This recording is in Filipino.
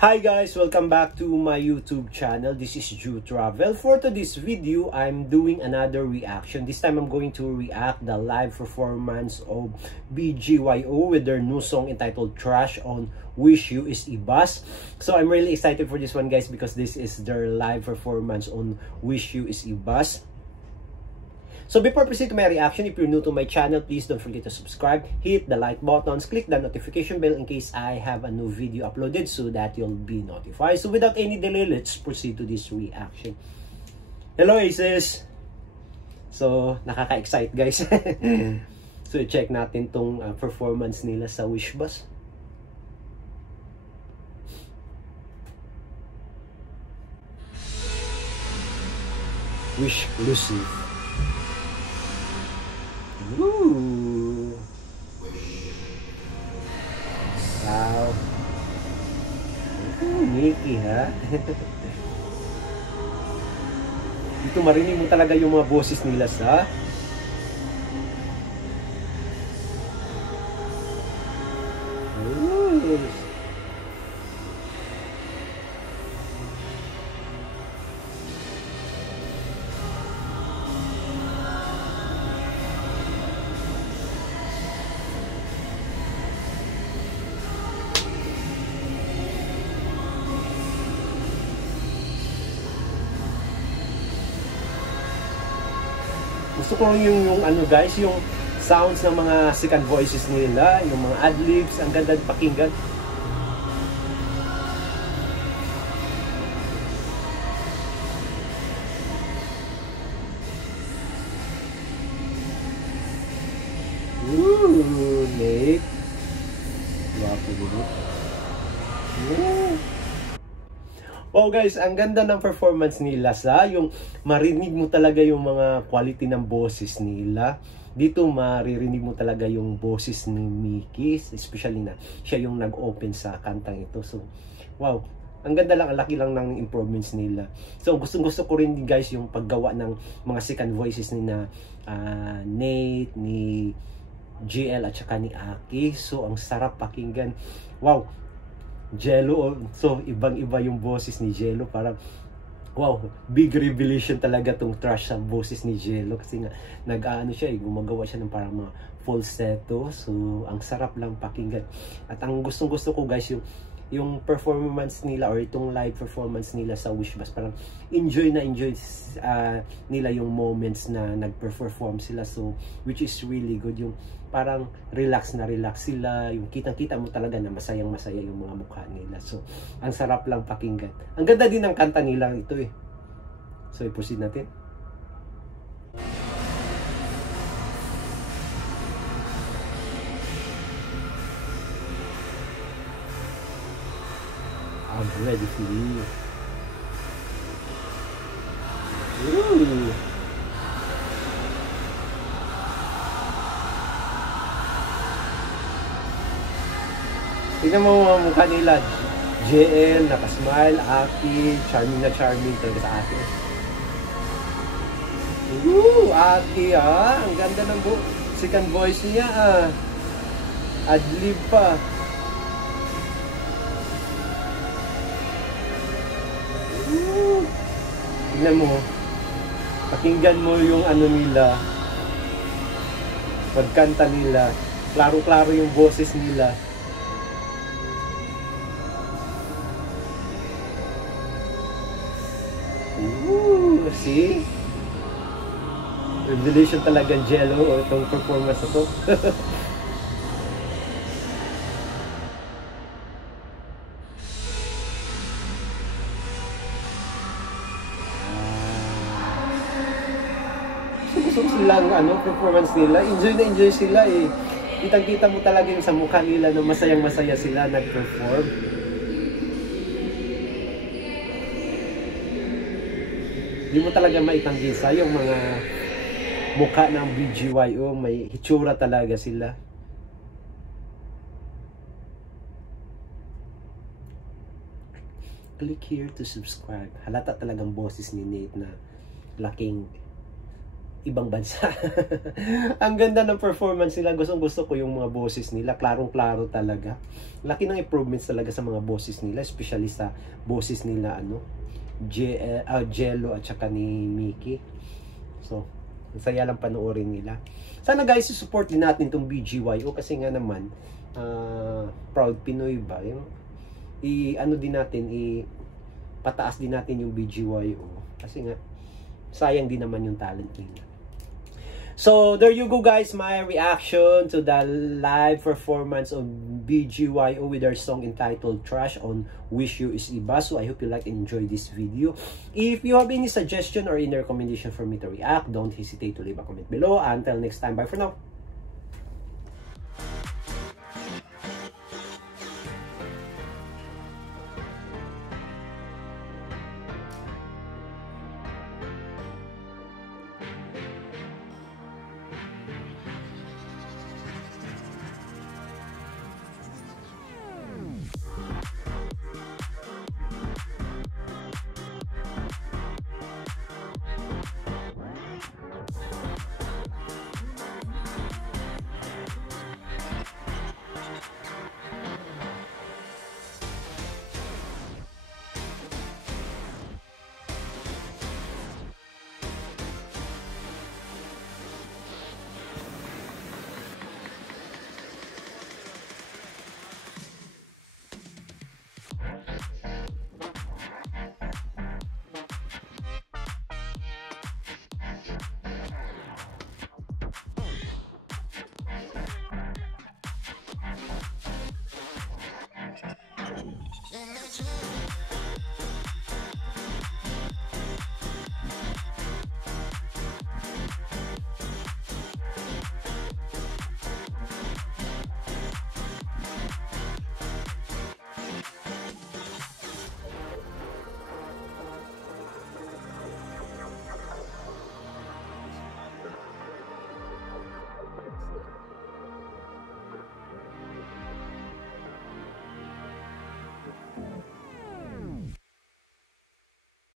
Hi guys! Welcome back to my YouTube channel. This is Ju Travel. For today's video, I'm doing another reaction. This time I'm going to react the live performance of BGYO with their new song entitled Trash on Wish You Is Ibas. So I'm really excited for this one guys because this is their live performance on Wish You Is Ibas. So before proceed to my reaction, if you're new to my channel, please don't forget to subscribe, hit the like buttons, click the notification bell in case I have a new video uploaded so that you'll be notified. So without any delay, let's proceed to this reaction. Hello Aces! So nakaka-excite guys. So check natin tong performance nila sa Wish Bus. Wish Lucy. Woo! Wow! Nikki ha? Dito marinig mo talaga yung mga boses nila sa gusto ko yung ano guys, yung sounds ng mga second voices nila, yung mga adlibs, ang ganda pakinggan. Ooh, Nate. Wapo dito. Oh guys, ang ganda ng performance nila sa yung marinig mo talaga yung mga quality ng boses nila. Dito maririnig mo talaga yung boses ni Mickey, especially na siya yung nag-open sa kantang ito. So, wow, ang ganda lang, ang laki lang ng improvements nila. So, gusto ko rin guys yung paggawa ng mga second voices ni na Nate, ni GL at saka ni Aki. So, ang sarap pakinggan. Wow! Jello, so ibang-iba yung boses ni Jello, parang wow, big revelation talaga tong Trash sa boses ni Jello kasi nga nag-aano siya, gumagawa siya ng parang mga falsetto. So ang sarap lang pakinggan. At ang gustong-gusto ko guys yung performance nila or itong live performance nila sa Wish Bus, parang enjoy nila yung moments na nag-perform sila. So which is really good, yung parang relax sila, yung kitang-kita mo talaga na masayang-masaya yung mga mukha nila. So ang sarap lang pakinggan. Ang ganda din ng kanta nila ito eh. So i-proceed natin. I'm ready for you. Ooh. Tingnan mo mga mukha nila. JL, nakasmile, Aki, charming na charming talaga sa akin. Aki ah. Ang ganda ng second voice niya ah. Adlib pa. Tingnan mo. Pakinggan mo yung ano nila. Pagkanta nila. Klaro-klaro yung boses nila. See? Revelation talaga Jello itong performance na to. Gusto silang performance nila. Enjoy na enjoy sila eh. Kitang-kita mo talaga yung sa mukha nila na masayang-masaya sila nag-perform. Hindi mo talaga maitanggisa yung mga mukha ng BGYO, may hitsura talaga sila. Click here to subscribe. Halata talagang boses ni Nate na laking ibang bansa. Ang ganda ng performance nila. Gustong-gusto ko yung mga boses nila. Klarong-klaro talaga. Laki ng improvements talaga sa mga boses nila, especially sa boses nila Jello at saka ni Mickey. So, ang saya lang panoorin nila. Sana guys, support din natin itong BGYO kasi nga naman, Proud Pinoy ba? Ano din natin, pataas din natin yung BGYO. Kasi nga, sayang din naman yung talent nila. So, there you go guys, my reaction to the live performance of BGYO with their song entitled Trash on Wish You Is Iba. So, I hope you like and enjoy this video. If you have any suggestion or any recommendation for me to react, don't hesitate to leave a comment below. Until next time, bye for now.